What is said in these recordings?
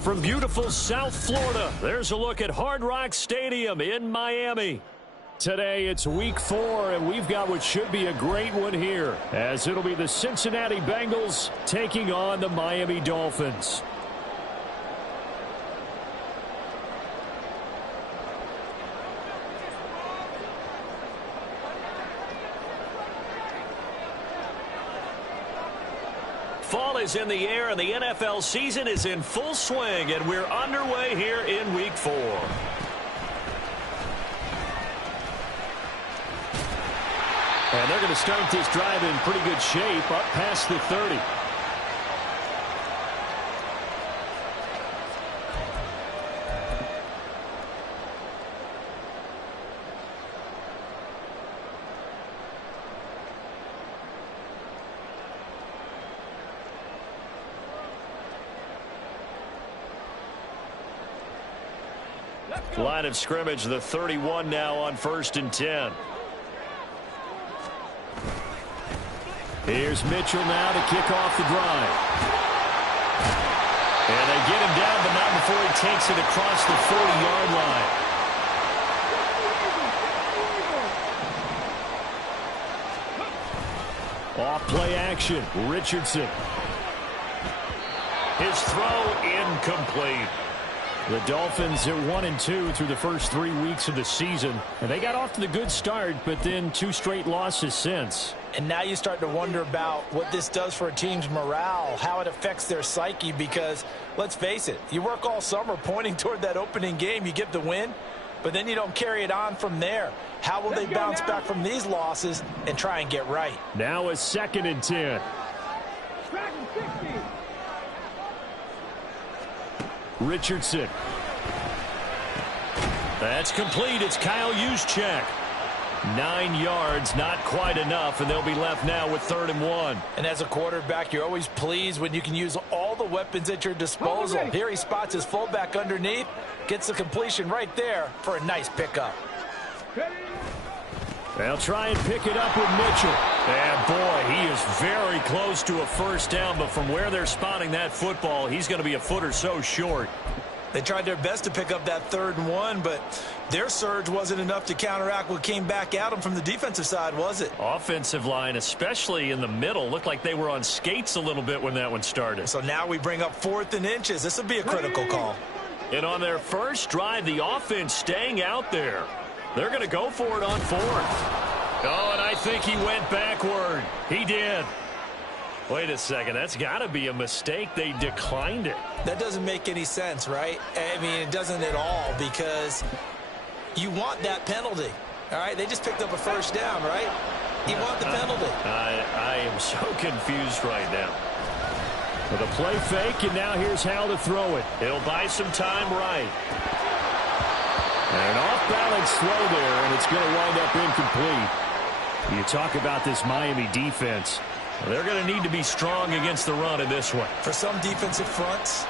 From beautiful South Florida, there's a look at Hard Rock Stadium in Miami. Today, it's week 4, and we've got what should be a great one here, as it'll be the Cincinnati Bengals taking on the Miami Dolphins. Fall is in the air, and the NFL season is in full swing, and we're underway here in week 4. And they're going to start this drive in pretty good shape, up past the 30. Line of scrimmage, the 31 now on 1st and 10. Here's Mitchell now to kick off the drive. And they get him down, but not before he takes it across the 40-yard line. Off play action, Richardson. His throw incomplete. The Dolphins are 1-2 through the first 3 weeks of the season. And they got off to the good start, but then 2 straight losses since. And now you start to wonder about what this does for a team's morale, how it affects their psyche, because let's face it, you work all summer pointing toward that opening game, you get the win, but then you don't carry it on from there. How will they bounce back from these losses and try and get right? Now a 2nd and 10. Richardson. That's complete. It's Kyle Juszczyk. 9 yards, not quite enough, and they'll be left now with 3rd and 1. And as a quarterback, you're always pleased when you can use all the weapons at your disposal. Here he spots his fullback underneath, gets the completion right there for a nice pickup. They'll try and pick it up with Mitchell. And boy, he is very close to a first down, but from where they're spotting that football, he's going to be a foot or so short. They tried their best to pick up that 3rd and 1, but their surge wasn't enough to counteract what came back at them from the defensive side, was it? Offensive line, especially in the middle, looked like they were on skates a little bit when that one started. So now we bring up 4th and inches. This will be a critical call. And on their first drive, the offense staying out there. They're going to go for it on 4th. Oh, and I think he went backward. He did. Wait a second. That's got to be a mistake. They declined it. That doesn't make any sense, right? I mean, it doesn't at all, because you want that penalty. All right? They just picked up a first down, right? You want the penalty. I am so confused right now. With a play fake, and now here's how to throw it. He'll buy some time right. An off-balance throw there, and it's going to wind up incomplete. You talk about this Miami defense. They're going to need to be strong against the run in this one. For some defensive fronts,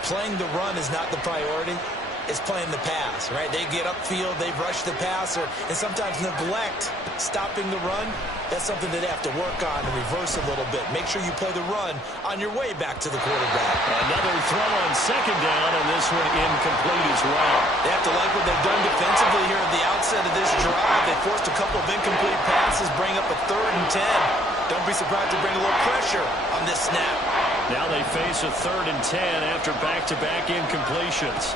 playing the run is not the priority. It's playing the pass, right? They get upfield, they rush the passer, and sometimes neglect stopping the run. That's something that they have to work on and reverse a little bit. Make sure you play the run on your way back to the quarterback. Another throw on 2nd down, and this one incomplete as well. They have to like what they've done defensively here at the outset of this drive. They forced a couple of incomplete passes, bring up a 3rd and 10. Don't be surprised to bring a little pressure on this snap. Now they face a 3rd and 10 after back-to-back incompletions.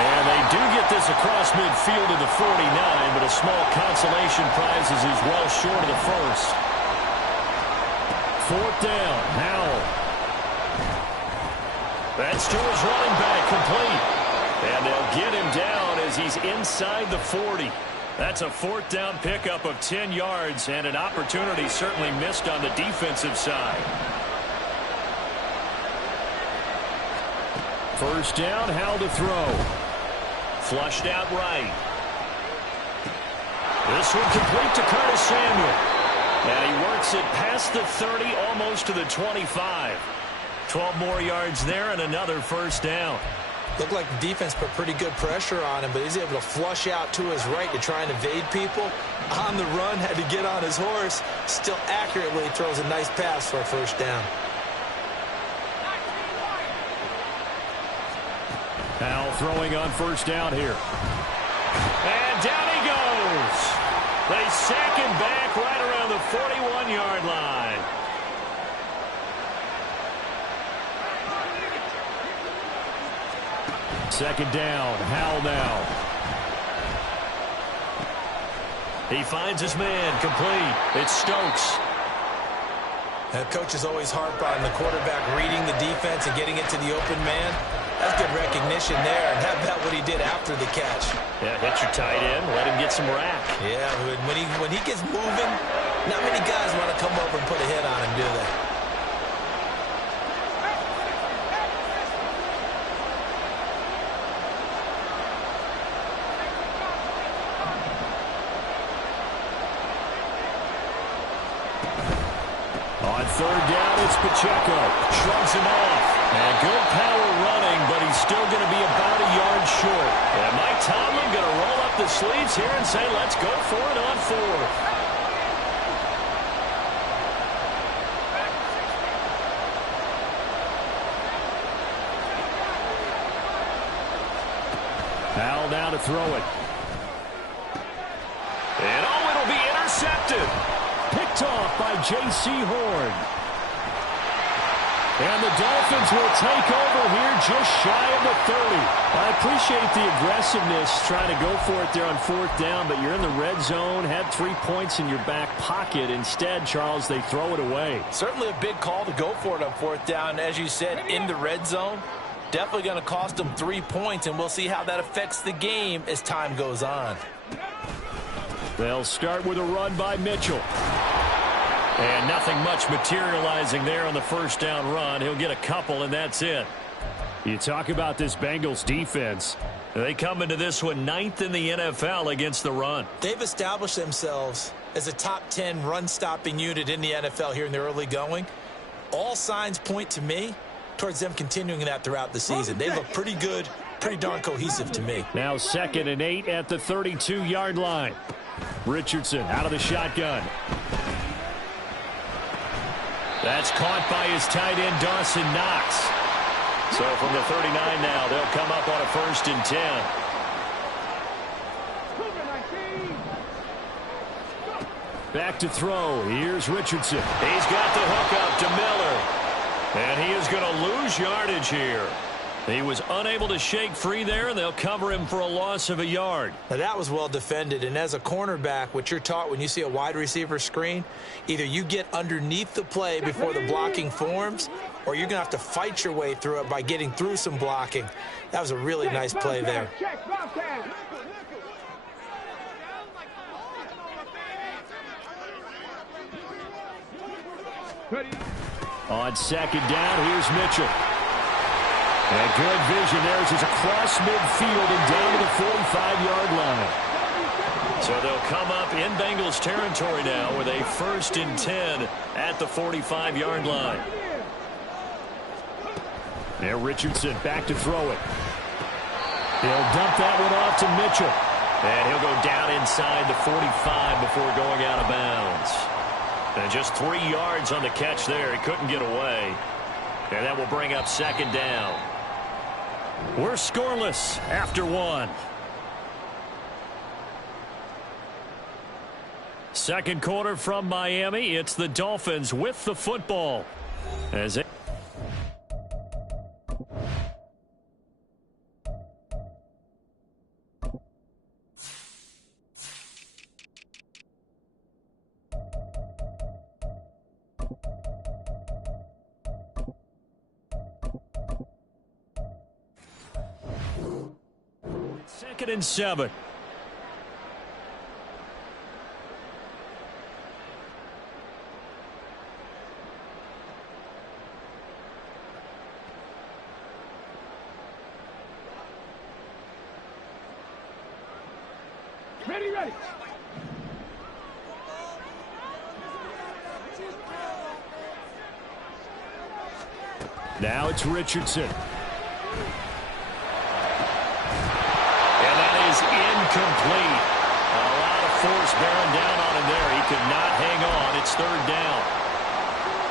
And they do get this across midfield to the 49, but a small consolation prize as he's well short of the first. 4th down, Howell. That's to his running back, complete. And they'll get him down as he's inside the 40. That's a 4th down pickup of 10 yards, and an opportunity certainly missed on the defensive side. 1st down, Howell to throw. Flushed out right. This one complete to Curtis Samuel. And he works it past the 30, almost to the 25. 12 more yards there and another 1st down. Looked like the defense put pretty good pressure on him, but he's able to flush out to his right to try and evade people. On the run, had to get on his horse. Still accurately throws a nice pass for a 1st down. Now throwing on first down here. And down he goes. They sack him back right around the 41-yard line. Second down, Howell now. He finds his man, complete. It's Stokes. Coach is always harp on the quarterback reading the defense and getting it to the open man. That's good recognition there, and how about what he did after the catch? Yeah, hit your tight end, let him get some rack. Yeah, when he gets moving, not many guys want to come over and put a hit on him, do they? On third down, it's Pacheco. Shrugs him off. And good power running, but he's still going to be about a yard short. And Mike Tomlin going to roll up the sleeves here and say, let's go for it on fourth. Howell now to throw it. And it'll be intercepted. Picked off by J.C. Horn. And the Dolphins will take over here just shy of the 30. I appreciate the aggressiveness trying to go for it there on fourth down, but you're in the red zone, had 3 points in your back pocket. Instead, Charles, they throw it away. Certainly a big call to go for it on fourth down. As you said, in the red zone, definitely going to cost them 3 points, and we'll see how that affects the game as time goes on. They'll start with a run by Mitchell. And nothing much materializing there on the first down run. He'll get a couple, and that's it. You talk about this Bengals defense. They come into this one 9th in the NFL against the run. They've established themselves as a top 10 run-stopping unit in the NFL here in the early going. All signs point to me towards them continuing that throughout the season. They look pretty good, pretty darn cohesive to me. Now 2nd and 8 at the 32-yard line. Richardson out of the shotgun. That's caught by his tight end, Dawson Knox. So from the 39 now, they'll come up on a 1st and 10. Back to throw. Here's Richardson. He's got the hook up to Miller. And he is going to lose yardage here. He was unable to shake free there, and they'll cover him for a loss of a yard. Now that was well defended, and as a cornerback, what you're taught when you see a wide receiver screen, either you get underneath the play before the blocking forms, or you're going to have to fight your way through it by getting through some blocking. That was a really nice play there. On 2nd down, here's Mitchell. And good vision there as he's across midfield and down to the 45-yard line. So they'll come up in Bengals territory now with a 1st and 10 at the 45-yard line. There Richardson back to throw it. He'll dump that one off to Mitchell. And he'll go down inside the 45 before going out of bounds. And just 3 yards on the catch there. He couldn't get away. And that will bring up 2nd down. We're scoreless after 1. Second quarter from Miami. It's the Dolphins with the football. As it Second and 7. Ready. Now it's Richardson. Incomplete. A lot of force bearing down on him there. He could not hang on. It's 3rd down.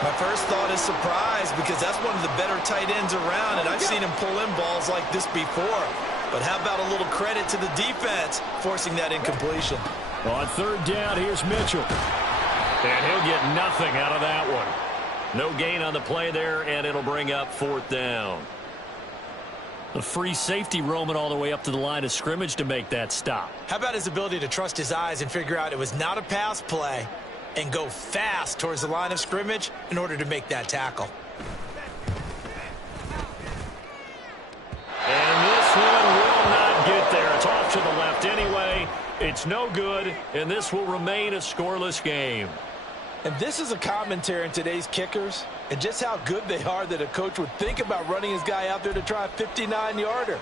My first thought is surprise because that's one of the better tight ends around, and I've seen him pull in balls like this before. But how about a little credit to the defense forcing that incompletion? On third down, here's Mitchell. And he'll get nothing out of that one. No gain on the play there, and it'll bring up fourth down. The free safety roaming all the way up to the line of scrimmage to make that stop. How about his ability to trust his eyes and figure out it was not a pass play and go fast towards the line of scrimmage in order to make that tackle. And this one will not get there. It's off to the left anyway. It's no good, and this will remain a scoreless game. And this is a commentary on today's kickers and just how good they are that a coach would think about running his guy out there to try a 59-yarder.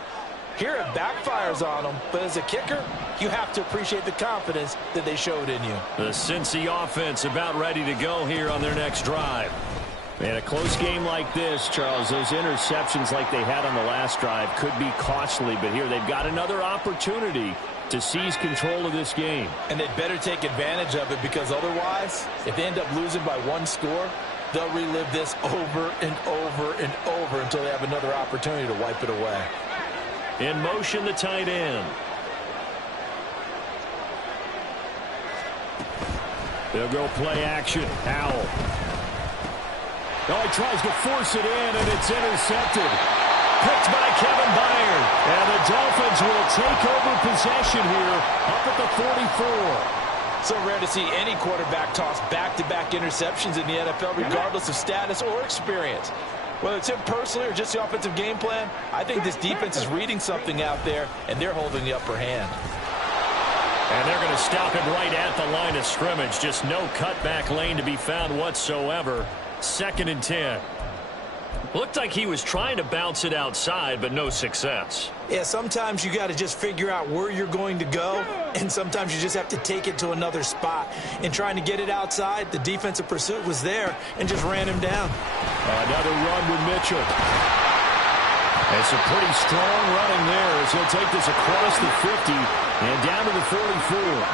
Here it backfires on them, but as a kicker, you have to appreciate the confidence that they showed in you. The Cincy offense about ready to go here on their next drive. And a close game like this, Charles, those interceptions like they had on the last drive could be costly, but here they've got another opportunity to seize control of this game. And they'd better take advantage of it because otherwise, if they end up losing by one score, they'll relive this over and over and over until they have another opportunity to wipe it away. In motion, the tight end. They'll go play action. Howell. Oh, he tries to force it in, and it's intercepted. Picked by Kevin Byard. And the Dolphins will take over possession here up at the 44. So rare to see any quarterback toss back-to-back interceptions in the NFL, regardless of status or experience. Whether it's him personally or just the offensive game plan, I think this defense is reading something out there, and they're holding the upper hand. And they're going to stop it right at the line of scrimmage. Just no cutback lane to be found whatsoever. 2nd and 10. Looked like he was trying to bounce it outside, but no success. Yeah, sometimes you got to just figure out where you're going to go, and sometimes you just have to take it to another spot. In trying to get it outside, the defensive pursuit was there and just ran him down. Another run with Mitchell. And some pretty strong running there as he'll take this across the 50 and down to the 44.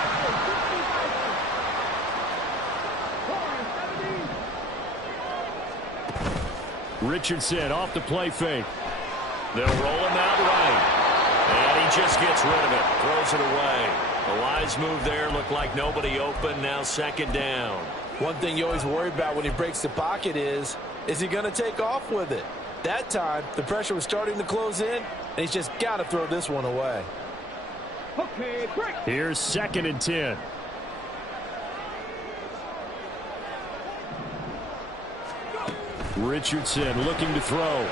Richardson off the play fake. They'll roll him out right. And he just gets rid of it. Throws it away. A wise move there. Looked like nobody open. Now 2nd down. One thing you always worry about when he breaks the pocket is he going to take off with it? That time, the pressure was starting to close in, and he's just got to throw this one away. Okay, break. Here's 2nd and 10. Richardson looking to throw. The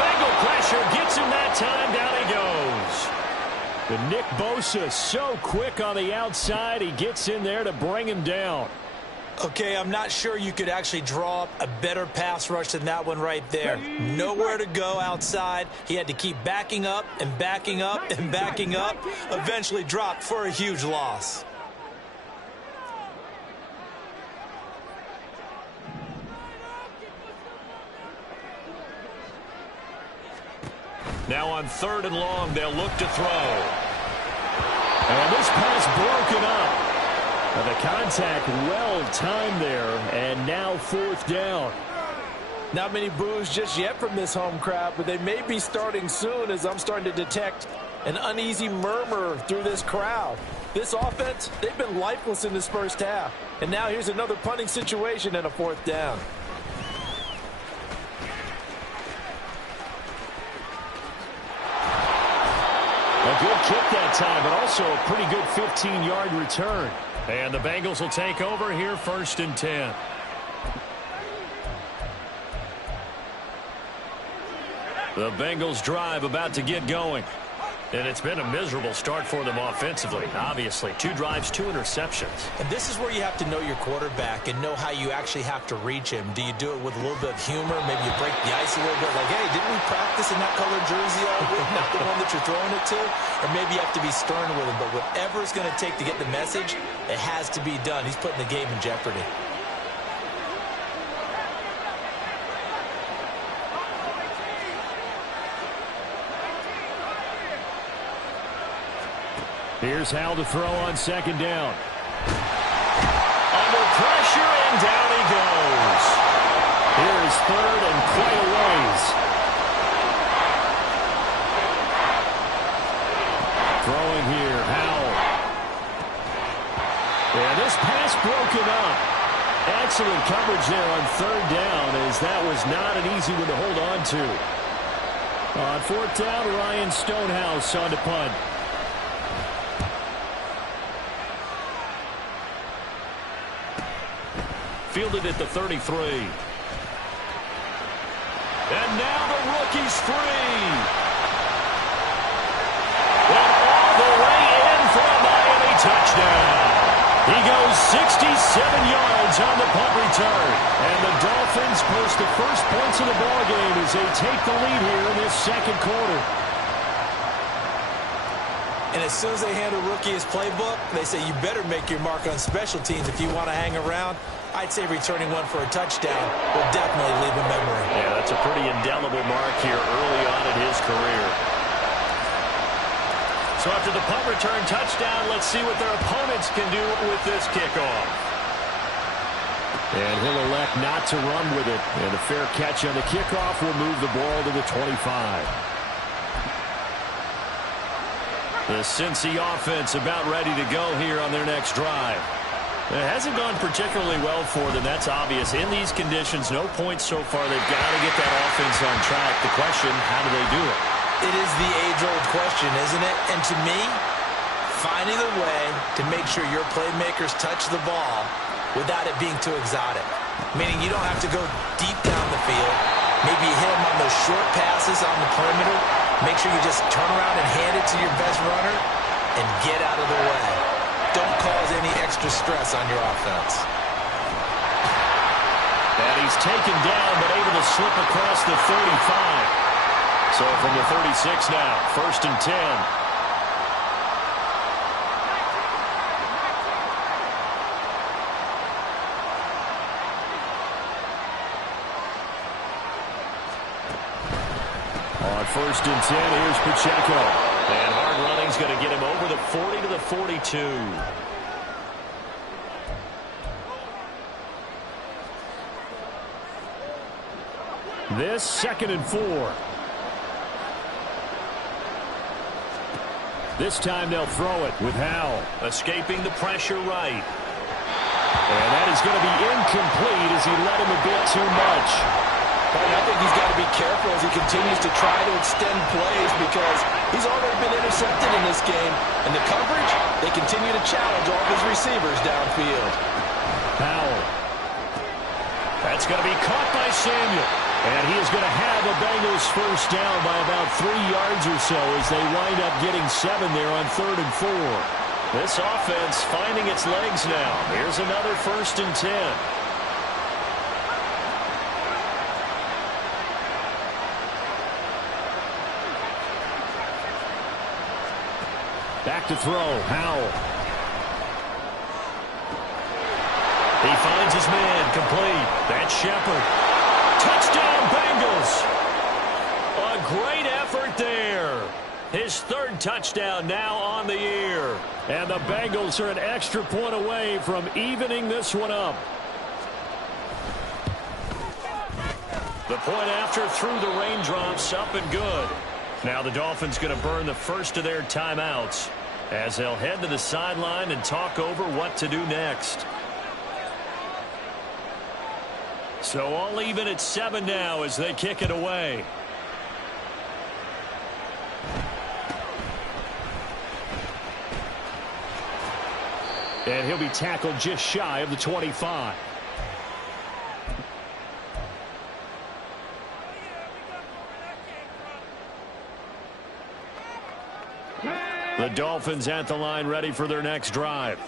Bengal pressure gets him that time. Down he goes. The Nick Bosa so quick on the outside. He gets in there to bring him down. Okay, I'm not sure you could actually draw up a better pass rush than that one right there. Nowhere to go outside. He had to keep backing up and backing up and backing up. Eventually dropped for a huge loss. Now on 3rd and long, they'll look to throw. And this pass broken up. And the contact well timed there, and now 4th down. Not many boos just yet from this home crowd, but they may be starting soon as I'm starting to detect an uneasy murmur through this crowd. This offense, they've been lifeless in this first half. And now here's another punting situation and a 4th down. A good kick that time, but also a pretty good 15-yard return. And the Bengals will take over here 1st and 10. The Bengals drive about to get going. And it's been a miserable start for them offensively, obviously. 2 drives, 2 interceptions. And this is where you have to know your quarterback and know how you actually have to reach him. Do you do it with a little bit of humor? Maybe you break the ice a little bit like, hey, didn't we practice in that colored jersey all week? Not the one that you're throwing it to? Or maybe you have to be stern with him. But whatever it's going to take to get the message, it has to be done. He's putting the game in jeopardy. Here's Howell to throw on 2nd down. Under pressure, and down he goes. Here is third and quite a ways. Throwing here, Howell. And this pass broken up. Excellent coverage there on third down, as that was not an easy one to hold on to. On fourth down, Ryan Stonehouse on to punt. Fielded at the 33. And now the rookie's free. And all the way in for a Miami touchdown. He goes 67 yards on the punt return. And the Dolphins post the first points of the ballgame as they take the lead here in this second quarter. And as soon as they hand a rookie his playbook, they say you better make your mark on special teams if you want to hang around. I'd say returning one for a touchdown will definitely leave a memory. Yeah, that's a pretty indelible mark here early on in his career. So after the punt return touchdown, let's see what their opponents can do with this kickoff. And he'll elect not to run with it. And a fair catch on the kickoff will move the ball to the 25. The Cincy offense about ready to go here on their next drive. It hasn't gone particularly well for them, that's obvious. In these conditions, no points so far. They've got to get that offense on track. The question, how do they do it? It is the age-old question, isn't it? And to me, finding a way to make sure your playmakers touch the ball without it being too exotic. Meaning you don't have to go deep down the field. Maybe you hit them on those short passes on the perimeter. Make sure you just turn around and hand it to your best runner and get out of the way. Don't cause any extra stress on your offense. And he's taken down but able to slip across the 35. So from the 36 now, 1st and 10. On 1st and 10, here's Pacheco. And hard running's going to get him over the 40 to the 42. This 2nd and 4. This time they'll throw it with Howell. Escaping the pressure right. And that is going to be incomplete as he let him a bit too much. I think he's got to be careful as he continues to try to extend plays because he's already been intercepted in this game. And the coverage, they continue to challenge all of his receivers downfield. Howell. That's going to be caught by Samuel. And he is going to have a Bengals first down by about 3 yards or so as they wind up getting 7 there on 3rd and 4. This offense finding its legs now. Here's another 1st and 10. Back to throw, Howell. He finds his man, complete. That's Shepard. Touchdown, Bengals. A great effort there. His 3rd touchdown now on the year. And the Bengals are an extra point away from evening this one up. The point after through the raindrops, up and good. Now the Dolphins going to burn the first of their timeouts as they'll head to the sideline and talk over what to do next. So all even at 7 now as they kick it away. And he'll be tackled just shy of the 25. The Dolphins at the line ready for their next drive.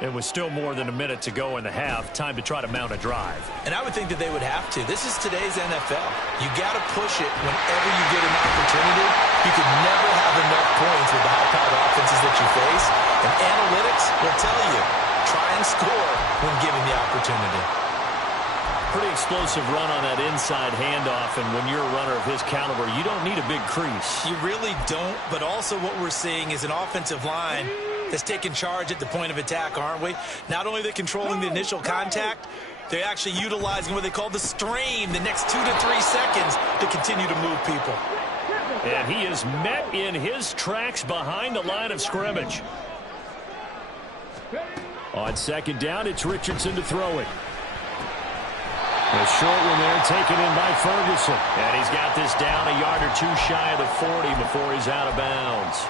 It was still more than a minute to go in the half. Time to try to mount a drive. And I would think that they would have to. This is today's NFL. You got to push it whenever you get an opportunity. You could never have enough points with the high-powered offenses that you face. And analytics will tell you, try and score when given the opportunity. Pretty explosive run on that inside handoff, and when you're a runner of his caliber, you don't need a big crease. You really don't, but also what we're seeing is an offensive line that's taking charge at the point of attack, aren't we? Not only are they controlling the initial contact, they're actually utilizing what they call the stream, the next 2 to 3 seconds to continue to move people. And he is met in his tracks behind the line of scrimmage. On second down, it's Richardson to throw it. A short one there taken in by Ferguson. And he's got this down a yard or two shy of the 40 before he's out of bounds.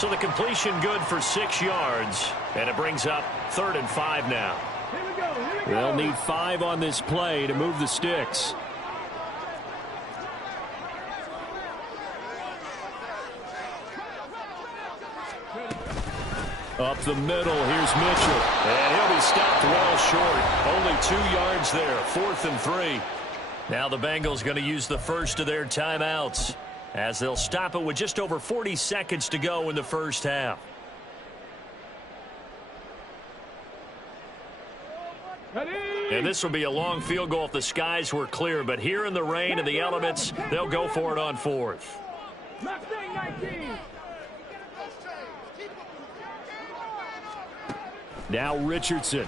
So the completion good for 6 yards. And it brings up 3rd and 5 now. They'll need 5 on this play to move the sticks. Up the middle, here's Mitchell. And he'll be stopped well short. Only 2 yards there, 4th and 3. Now the Bengals going to use the first of their timeouts as they'll stop it with just over 40 seconds to go in the first half. And this will be a long field goal if the skies were clear. But here in the rain and the elements, they'll go for it on 4th. Now Richardson.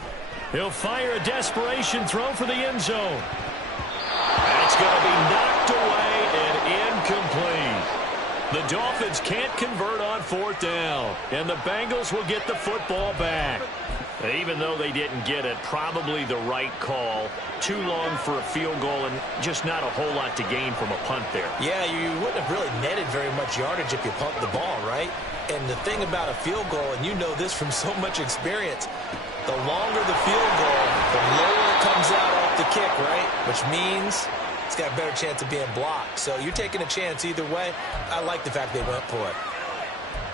He'll fire a desperation throw for the end zone. That's going to be knocked away and incomplete. The Dolphins can't convert on 4th down. And the Bengals will get the football back. Even though they didn't get it, probably the right call. Too long for a field goal and just not a whole lot to gain from a punt there. Yeah, you wouldn't have really netted very much yardage if you pumped the ball, right? And the thing about a field goal, and you know this from so much experience, the longer the field goal, the lower it comes out off the kick, right? Which means it's got a better chance of being blocked. So you're taking a chance either way. I like the fact they went for it.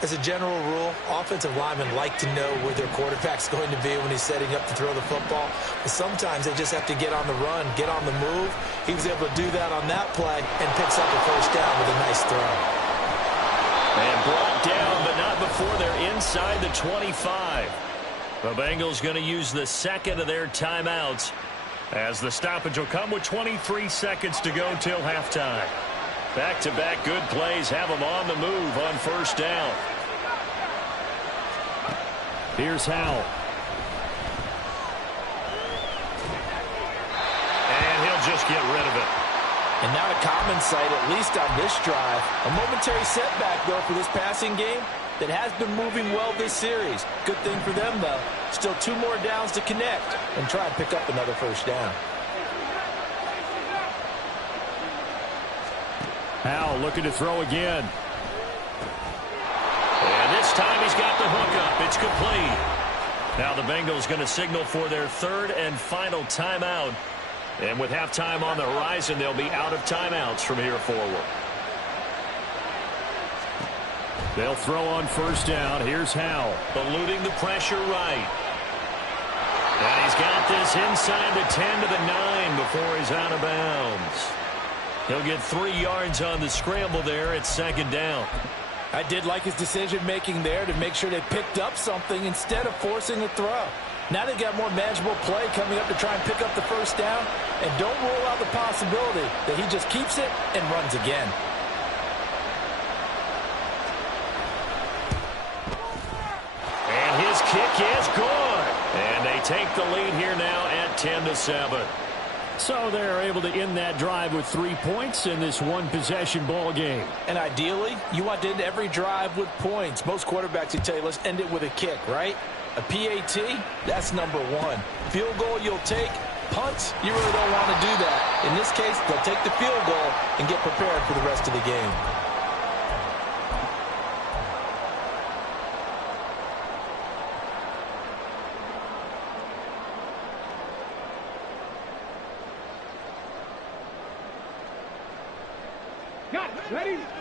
As a general rule, offensive linemen like to know where their quarterback's going to be when he's setting up to throw the football. But sometimes they just have to get on the run, get on the move. He was able to do that on that play and picks up a first down with a nice throw. And brought down, but not before they're inside the 25. The Bengals going to use the second of their timeouts as the stoppage will come with 23 seconds to go till halftime. Back-to-back good plays have them on the move on first down. Here's Howell. And he'll just get rid of it. And not a common sight, at least on this drive. A momentary setback, though, for this passing game that has been moving well this series. Good thing for them, though. Still 2 more downs to connect and try and pick up another first down. Howell looking to throw again. And this time he's got the hook up. It's complete. Now the Bengals going to signal for their 3rd and final timeout. And with halftime on the horizon, they'll be out of timeouts from here forward. They'll throw on first down. Here's Howell. Eluding the pressure right. And he's got this inside the 10 to the 9 before he's out of bounds. He'll get 3 yards on the scramble there at second down. I did like his decision-making there to make sure they picked up something instead of forcing a throw. Now they've got more manageable play coming up to try and pick up the first down. And don't rule out the possibility that he just keeps it and runs again. And his kick is good. And they take the lead here now at 10-7. So they're able to end that drive with 3 points in this one-possession ball game. And ideally, you want to end every drive with points. Most quarterbacks would tell you, let's end it with a kick, right? A PAT, that's number 1. Field goal you'll take. Punts, you really don't want to do that. In this case, they'll take the field goal and get prepared for the rest of the game.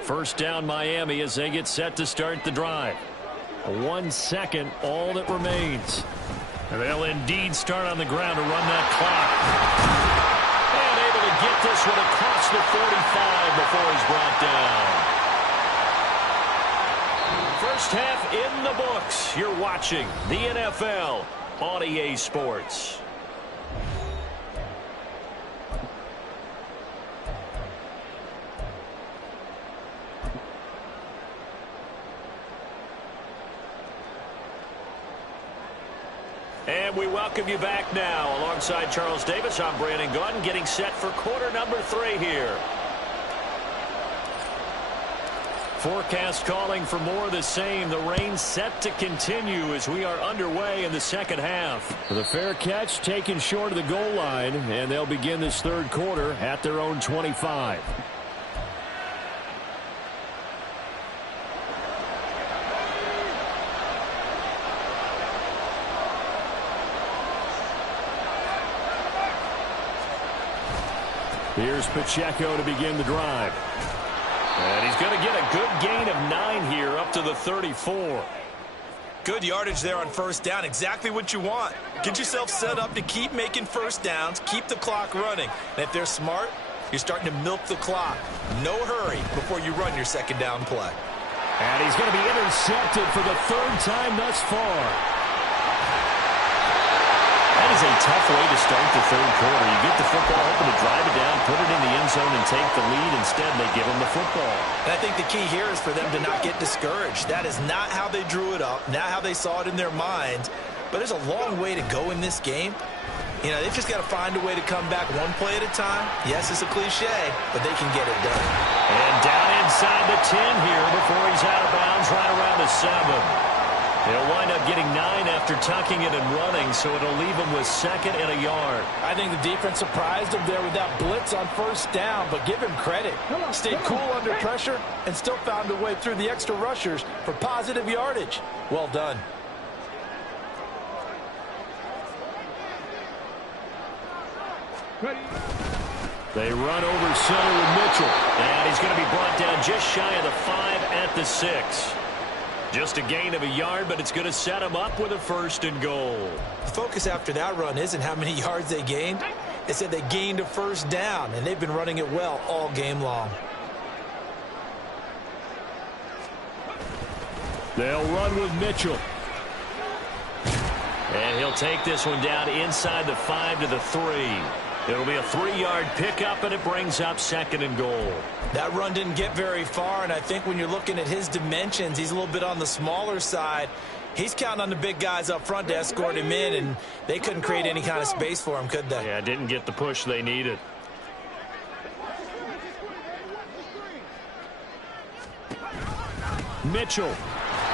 First down Miami as they get set to start the drive. 1 second, all that remains. And they'll indeed start on the ground to run that clock. And able to get this one across the 45 before he's brought down. First half in the books. You're watching the NFL on EA Sports. And we welcome you back now. Alongside Charles Davis, I'm Brandon Gunn, getting set for quarter number 3 here. Forecast calling for more of the same. The rain set to continue as we are underway in the second half. The fair catch taken short of the goal line, and they'll begin this third quarter at their own 25. Here's Pacheco to begin the drive. And he's going to get a good gain of 9 here up to the 34. Good yardage there on first down. Exactly what you want. Get yourself set up to keep making first downs, keep the clock running. And if they're smart, you're starting to milk the clock. No hurry before you run your second down play. And he's going to be intercepted for the 3rd time thus far. That is a tough way to start the third quarter. You get the football open to drive it down, put it in the end zone, and take the lead. Instead, they give them the football. And I think the key here is for them to not get discouraged. That is not how they drew it up, not how they saw it in their minds. But there's a long way to go in this game. You know, they've just got to find a way to come back one play at a time. Yes, it's a cliche, but they can get it done. And down inside the 10 here before he's out of bounds, right around the 7. He'll wind up getting 9 after tucking it and running, so it'll leave him with 2nd and a yard. I think the defense surprised him there with that blitz on first down, but give him credit. Stayed cool under pressure and still found a way through the extra rushers for positive yardage. Well done. They run over center with Mitchell, and he's going to be brought down just shy of the 5 at the 6. Just a gain of a yard, but it's going to set them up with a 1st and goal. The focus after that run isn't how many yards they gained. They said they gained a 1st down, and they've been running it well all game long. They'll run with Mitchell. And he'll take this one down inside the 5 to the 3. It'll be a 3-yard pickup, and it brings up 2nd and goal. That run didn't get very far, and I think when you're looking at his dimensions, he's a little bit on the smaller side. He's counting on the big guys up front to escort him in, and they couldn't create any kind of space for him, could they? Yeah, didn't get the push they needed. Mitchell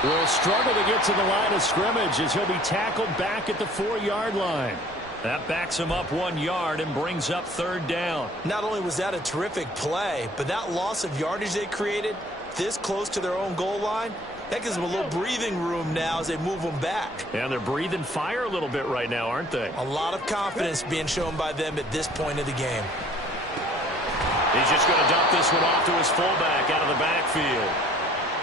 will struggle to get to the line of scrimmage as he'll be tackled back at the 4-yard line. That backs him up 1 yard and brings up 3rd down. Not only was that a terrific play, but that loss of yardage they created this close to their own goal line, that gives them a little breathing room now as they move them back. And they're breathing fire a little bit right now, aren't they? A lot of confidence being shown by them at this point of the game. He's just going to dump this one off to his fullback out of the backfield.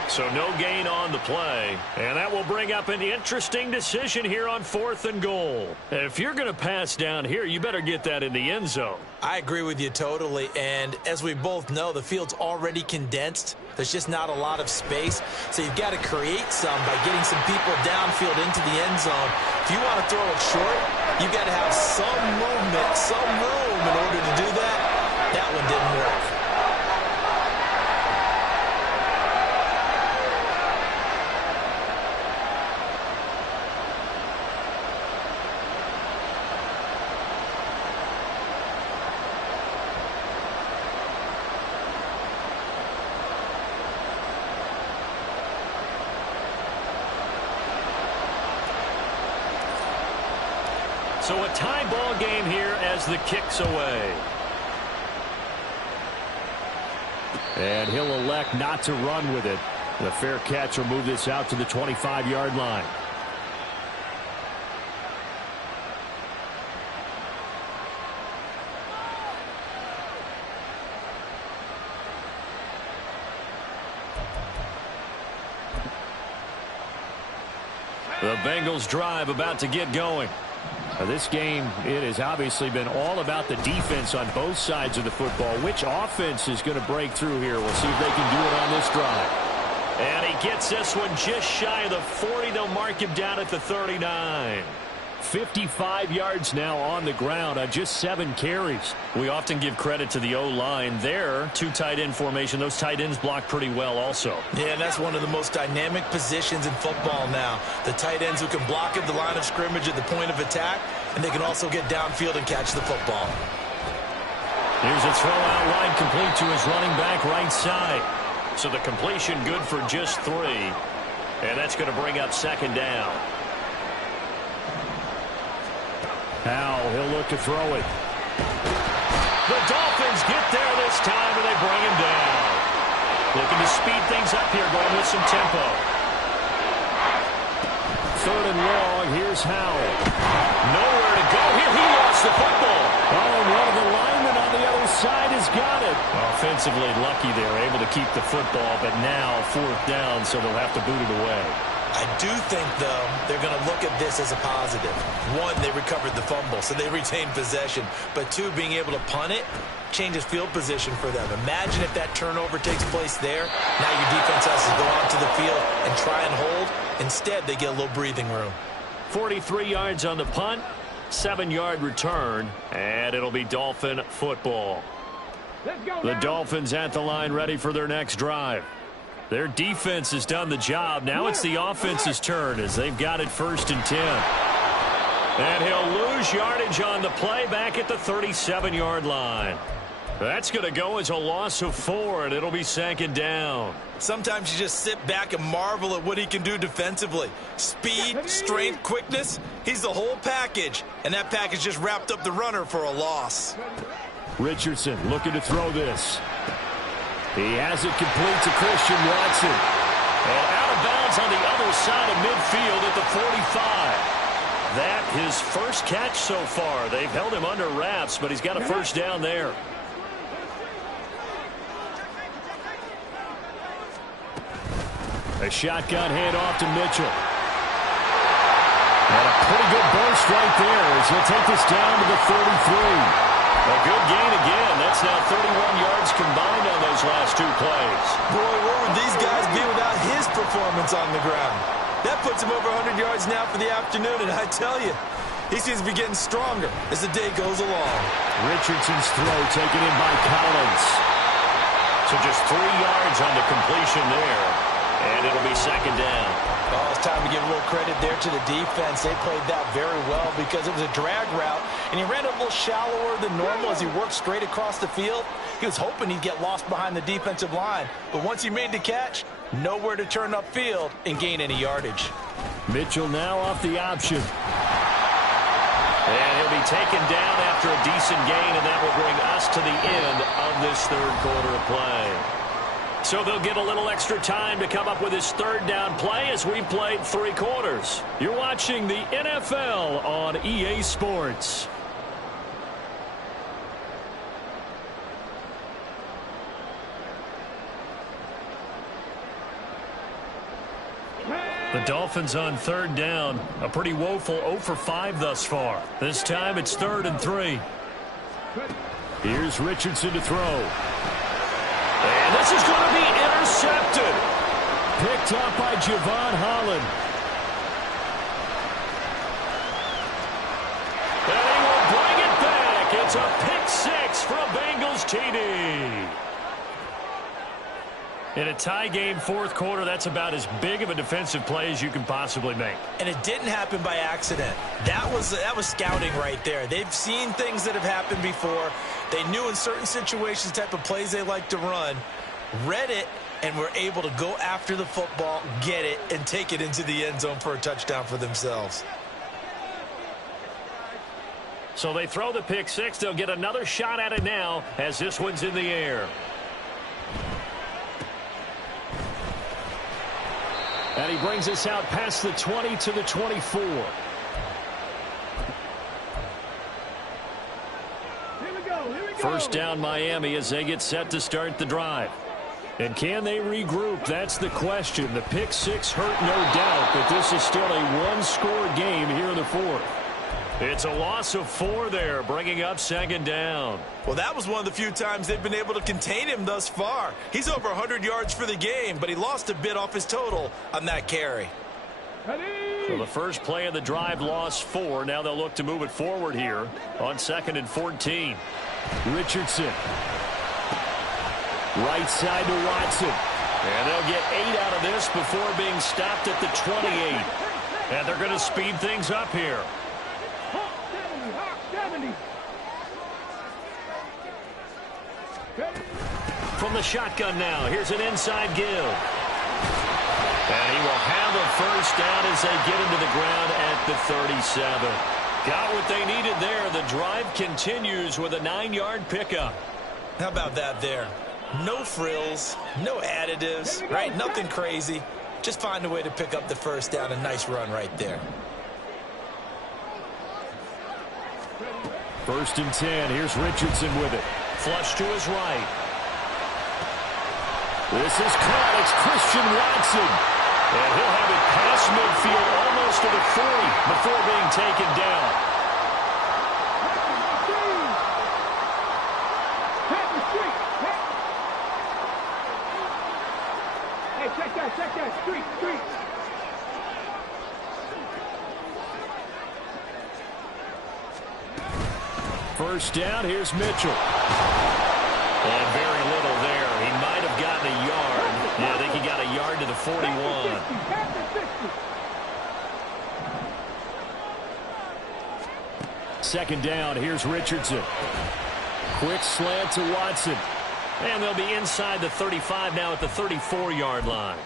So no gain on the play. And that will bring up an interesting decision here on 4th and goal. If you're going to pass down here, you better get that in the end zone. I agree with you totally. And as we both know, the field's already condensed. There's just not a lot of space. So you've got to create some by getting some people downfield into the end zone. If you want to throw it short, you've got to have some movement, some room in order to do that. That one didn't work. So a tie ball game here as the kick's away. And he'll elect not to run with it. The fair catch will move this out to the 25-yard line. The Bengals drive about to get going. This game, it has obviously been all about the defense on both sides of the football. Which offense is going to break through here? We'll see if they can do it on this drive. And he gets this one just shy of the 40. They'll mark him down at the 39. 55 yards now on the ground on just 7 carries. We often give credit to the O-line there. 2 tight end formation. Those tight ends block pretty well also. Yeah, and that's one of the most dynamic positions in football now. The tight ends who can block at the line of scrimmage at the point of attack, and they can also get downfield and catch the football. Here's a throw out wide, complete to his running back right side. So the completion good for just 3. And that's going to bring up 2nd down. Now he'll look to throw it. The Dolphins get there this time, and they bring him down. Looking to speed things up here, going with some tempo. 3rd and long. Here's Howell. Nowhere to go here. He lost the football. Oh, and one of the linemen on the other side has got it. Offensively lucky they're able to keep the football, but now 4th down, so they'll have to boot it away. I do think, though, they're going to look at this as a positive. 1, they recovered the fumble, so they retained possession. But 2, being able to punt it changes field position for them. Imagine if that turnover takes place there. Now your defense has to go onto the field and try and hold. Instead, they get a little breathing room. 43 yards on the punt, 7-yard return, and it'll be Dolphin football. The Dolphins at the line, ready for their next drive. Their defense has done the job. Now it's the offense's turn as they've got it 1st and 10. And he'll lose yardage on the play back at the 37-yard line. That's going to go as a loss of 4, and it'll be 2nd down. Sometimes you just sit back and marvel at what he can do defensively. Speed, strength, quickness, he's the whole package. And that package just wrapped up the runner for a loss. Richardson looking to throw this. He has it complete to Christian Watson. And out of bounds on the other side of midfield at the 45. That his first catch so far. They've held him under wraps, but he's got a 1st down there. A shotgun handoff to Mitchell. And a pretty good burst right there as he'll take this down to the 33. A good gain again. That's now 31 yards combined on those last 2 plays. Boy, where would these guys be without his performance on the ground? That puts him over 100 yards now for the afternoon, and I tell you, he seems to be getting stronger as the day goes along. Richardson's throw taken in by Collins. So just 3 yards on the completion there, and it'll be 2nd down. Oh, it's time to give a little credit there to the defense. They played that very well because it was a drag route, and he ran a little shallower than normal as he worked straight across the field. He was hoping he'd get lost behind the defensive line, but once he made the catch, nowhere to turn upfield and gain any yardage. Mitchell now off the option. And he'll be taken down after a decent gain, and that will bring us to the end of this 3rd quarter of play. So they'll get a little extra time to come up with his 3rd down play as we played 3 quarters. You're watching the NFL on EA Sports. The Dolphins on 3rd down. A pretty woeful 0 for 5 thus far. This time it's 3rd and 3. Here's Richardson to throw. And this is going to be intercepted. Picked up by Javon Holland. And he will bring it back. It's a pick 6 for a Bengals TD. In a tie game 4th quarter, that's about as big of a defensive play as you can possibly make. And it didn't happen by accident. That was scouting right there. They've seen things that have happened before. They knew in certain situations the type of plays they like to run, read it, and were able to go after the football, get it, and take it into the end zone for a touchdown for themselves. So they throw the pick 6. They'll get another shot at it now as this one's in the air. And he brings us out past the 20 to the 24. Here we go. 1st down Miami as they get set to start the drive. And can they regroup? That's the question. The pick 6 hurt, no doubt, but this is still a 1-score game here in the 4th. It's a loss of 4 there, bringing up 2nd down. Well, that was one of the few times they've been able to contain him thus far. He's over 100 yards for the game, but he lost a bit off his total on that carry. Ready? Well, the first play of the drive lost 4. Now they'll look to move it forward here on 2nd and 14. Richardson. Right side to Watson. And they'll get 8 out of this before being stopped at the 28. And they're going to speed things up here. From the shotgun now, here's an inside give. And he will have a first down as they get into the ground at the 37. Got what they needed there. The drive continues with a 9-yard pickup. How about that there? No frills, no additives, right? Nothing crazy. Just find a way to pick up the first down. A nice run right there. 1st and 10. Here's Richardson with it. Flush to his right. This is caught. It's Christian Watson. And he'll have it past midfield almost to the 40 before being taken down. Hey, check that. Street. First down, here's Mitchell. And very little there. He might have gotten a yard. Yeah, I think he got a yard to the 41. Second down, here's Richardson. Quick slant to Watson. And they'll be inside the 35 now at the 34-yard line.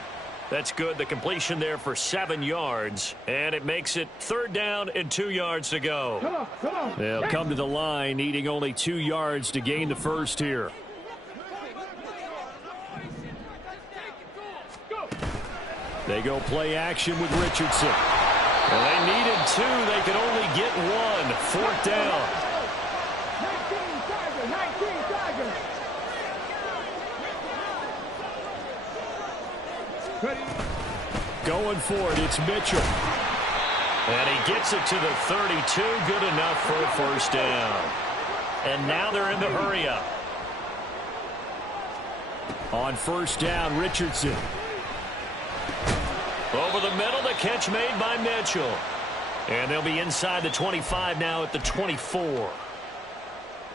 That's good. The completion there for 7 yards. And it makes it 3rd down and 2 yards to go. Come on. They'll come to the line needing only 2 yards to gain the first here. They go play action with Richardson. Well, they needed 2. They could only get 1. 4th down. 19 Tigers. Going for it, it's Mitchell. And he gets it to the 32. Good enough for a first down. And now they're in the hurry up. On 1st down, Richardson. Over the middle, the catch made by Mitchell. And they'll be inside the 25 now at the 24.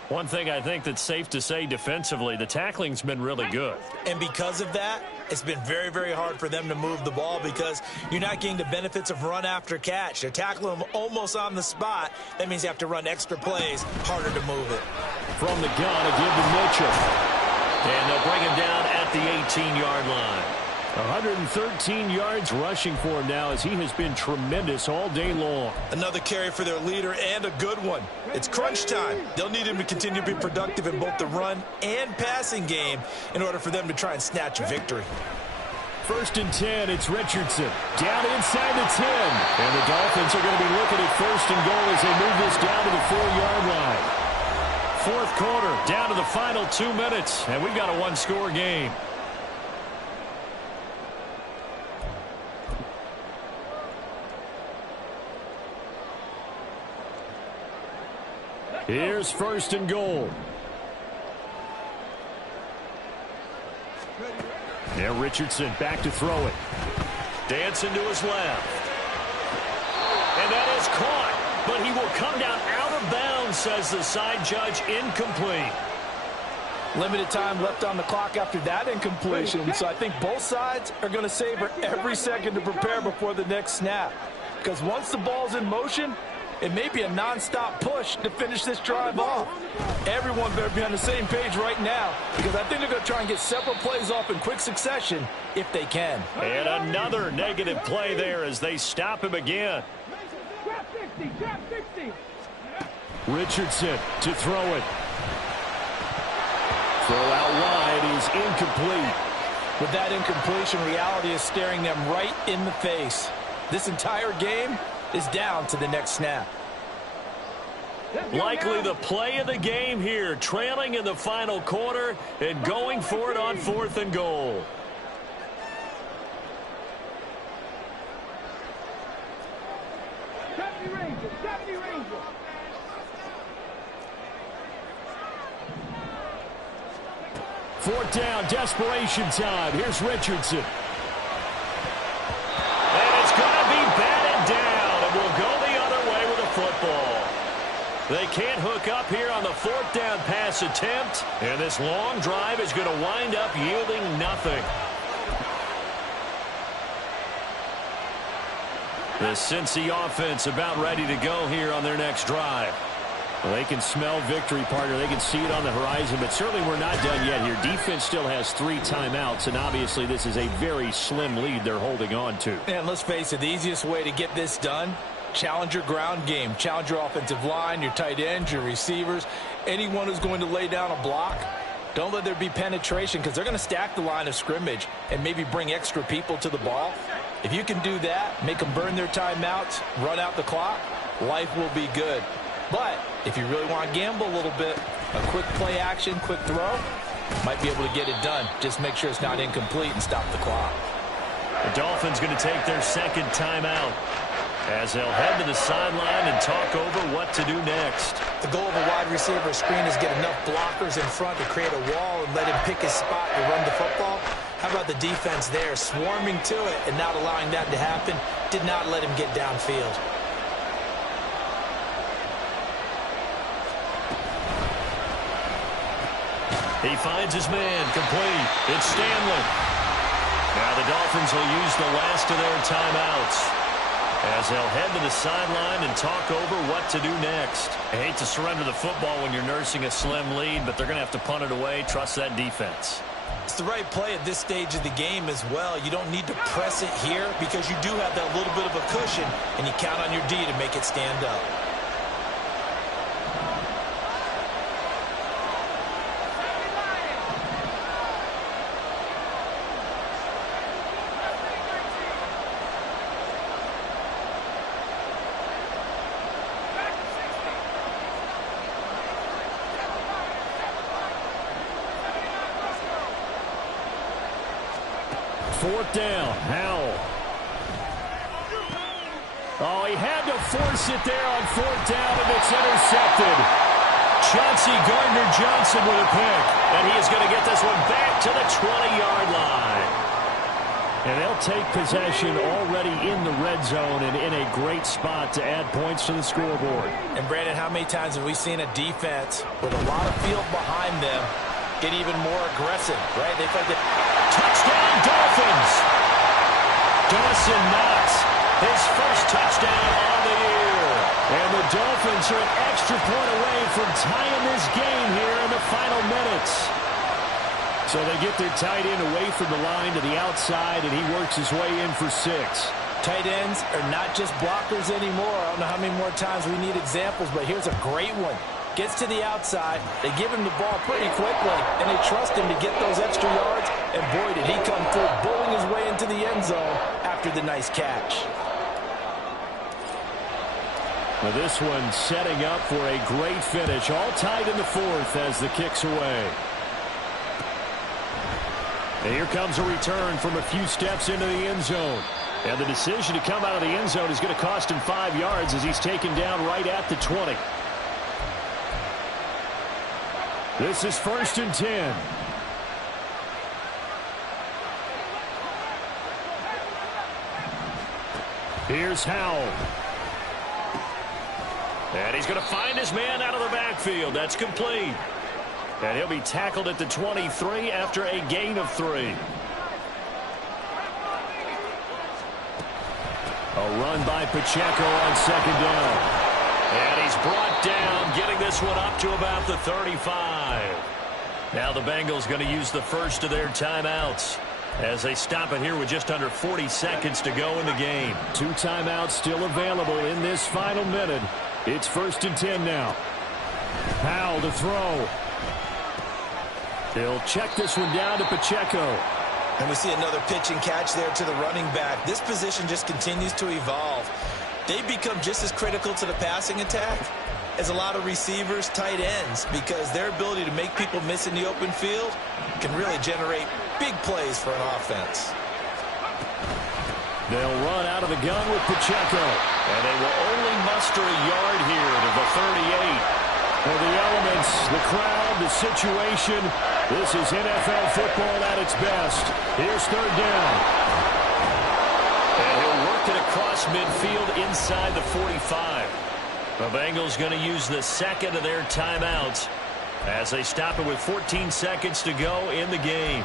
One thing I think that's safe to say defensively, the tackling's been really good. And because of that, it's been very, very hard for them to move the ball because you're not getting the benefits of run after catch. They're tackling them almost on the spot. That means you have to run extra plays, harder to move it. From the gun, a give to Mitchell. And they'll bring him down at the 18-yard line. 113 yards rushing for him now as he has been tremendous all day long. Another carry for their leader and a good one. It's crunch time. They'll need him to continue to be productive in both the run and passing game in order for them to try and snatch a victory. 1st and 10, it's Richardson. Down inside the 10. And the Dolphins are going to be looking at 1st and goal as they move this down to the 4-yard line. 4th quarter, down to the final 2 minutes, and we've got a 1-score game. Here's 1st and goal. Now Richardson back to throw it. Dancing to his left. And that is caught, but he will come down out of bounds, says the side judge. Incomplete. Limited time left on the clock after that incompletion, so I think both sides are going to savor every second to prepare before the next snap. Because once the ball's in motion, it may be a non-stop push to finish this drive off. Everyone better be on the same page right now because I think they're going to try and get several plays off in quick succession if they can. And another negative play there as they stop him again. Trap 60. Richardson to throw it. Throw out wide is incomplete. With that incompletion, reality is staring them right in the face. This entire game is down to the next snap. Likely the play of the game here, trailing in the final quarter and going for it on 4th and goal. Fourth down, desperation time. Here's Richardson. And it's going to be batted down. hook up here on the 4th down pass attempt. And this long drive is going to wind up yielding nothing. The Cincy offense about ready to go here on their next drive. Well, they can smell victory, partner. They can see it on the horizon, but certainly we're not done yet here. Defense still has 3 timeouts, and obviously this is a very slim lead they're holding on to. And let's face it, the easiest way to get this done, challenge your ground game. Challenge your offensive line, your tight ends, your receivers, anyone who's going to lay down a block. Don't let there be penetration because they're going to stack the line of scrimmage and maybe bring extra people to the ball. If you can do that, make them burn their timeouts, run out the clock, life will be good. But if you really want to gamble a little bit, a quick play action, quick throw, might be able to get it done. Just make sure it's not incomplete and stop the clock. The Dolphins going to take their 2nd timeout as they'll head to the sideline and talk over what to do next. The goal of a wide receiver screen is get enough blockers in front to create a wall and let him pick his spot to run the football. How about the defense there, swarming to it and not allowing that to happen? Did not let him get downfield. He finds his man, complete. It's Stanley. Now the Dolphins will use the last of their timeouts as they'll head to the sideline and talk over what to do next. I hate to surrender the football when you're nursing a slim lead, but they're going to have to punt it away. Trust that defense. It's the right play at this stage of the game as well. You don't need to press it here because you do have that little bit of a cushion, and you count on your D to make it stand up. Fourth down, Howell. Oh, he had to force it there on 4th down, and it's intercepted. Chauncey Gardner-Johnson with a pick, and he is going to get this one back to the 20-yard line. And they'll take possession already in the red zone and in a great spot to add points to the scoreboard. And, Brandon, how many times have we seen a defense with a lot of field behind them get even more aggressive, right? They fight the touchdown Dolphins. Dawson Knox, his first touchdown on the year. And the Dolphins are an extra point away from tying this game here in the final minutes. So they get their tight end away from the line to the outside, and he works his way in for 6. Tight ends are not just blockers anymore. I don't know how many more times we need examples, but here's a great one. Gets to the outside, they give him the ball pretty quickly, and they trust him to get those extra yards, and boy, did he come through, bowling his way into the end zone after the nice catch. Well, this one setting up for a great finish, all tied in the 4th as the kick's away. And here comes a return from a few steps into the end zone. And the decision to come out of the end zone is going to cost him 5 yards as he's taken down right at the 20. This is 1st and 10. Here's Howell. And he's going to find his man out of the backfield. That's complete. And he'll be tackled at the 23 after a gain of 3. A run by Pacheco on 2nd down. And he's brought down, getting this one up to about the 35. Now the Bengals going to use the first of their timeouts as they stop it here with just under 40 seconds to go in the game. 2 timeouts still available in this final minute. It's 1st and 10 now. Howell to throw. He'll check this one down to Pacheco. And we see another pitch and catch there to the running back. This position just continues to evolve. They become just as critical to the passing attack as a lot of receivers, tight ends, because their ability to make people miss in the open field can really generate big plays for an offense. They'll run out of the gun with Pacheco, and they will only muster a yard here to the 38. For the elements, the crowd, the situation, this is NFL football at its best. Here's 3rd down. And he'll work it across midfield inside the 45. The Bengals going to use the second of their timeouts as they stop it with 14 seconds to go in the game.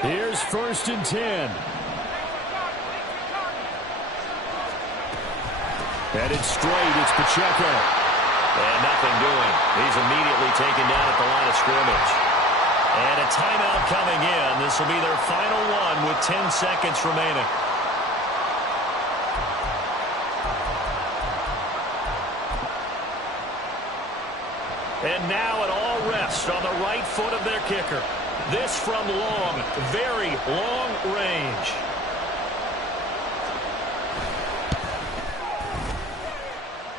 Here's 1st and 10. Headed straight, it's Pacheco. And nothing doing. He's immediately taken down at the line of scrimmage. And a timeout coming in. This will be their final one with 10 seconds remaining. And now it all rests on the right foot of their kicker. This from long, very long range.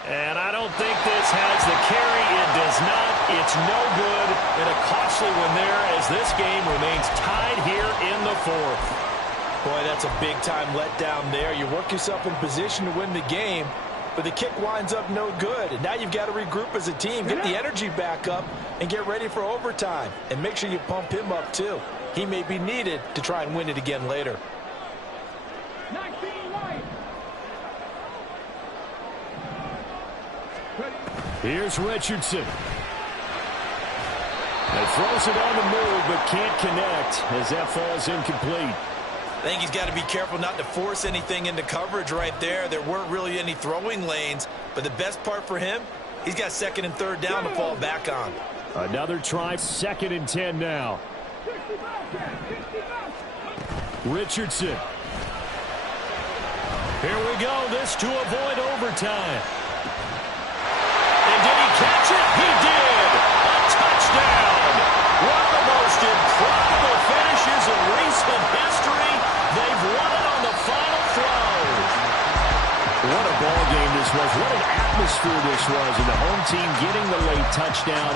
And I don't think this has the carry. It does not. It's no good. And a costly one there as this game remains tied here in the 4th. Boy, that's a big-time letdown there. You work yourself in position to win the game, but the kick winds up no good. And now you've got to regroup as a team, get the energy back up, and get ready for overtime. And make sure you pump him up, too. He may be needed to try and win it again later. 19 right. Here's Richardson. He throws it on the move, but can't connect as that falls incomplete. I think he's got to be careful not to force anything into coverage right there. There weren't really any throwing lanes, but the best part for him, he's got 2nd and 3rd down to fall back on. Another try, 2nd and 10 now. Richardson. Here we go, this to avoid overtime. And did he catch it? He did! A touchdown! One of the most improbable finishes in recent history. They've won it on the final throw. What a ball game this was. What an atmosphere this was. And the home team getting the late touchdown,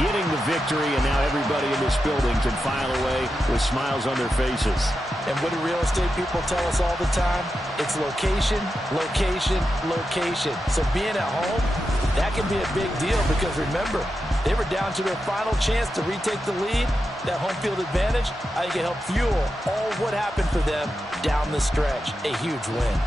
getting the victory, and now everybody in this building can file away with smiles on their faces. And what do real estate people tell us all the time? It's location, location, location. So being at home, that can be a big deal because remember, they were down to their final chance to retake the lead. That home field advantage, I think it helped fuel all of what happened for them down the stretch. A huge win.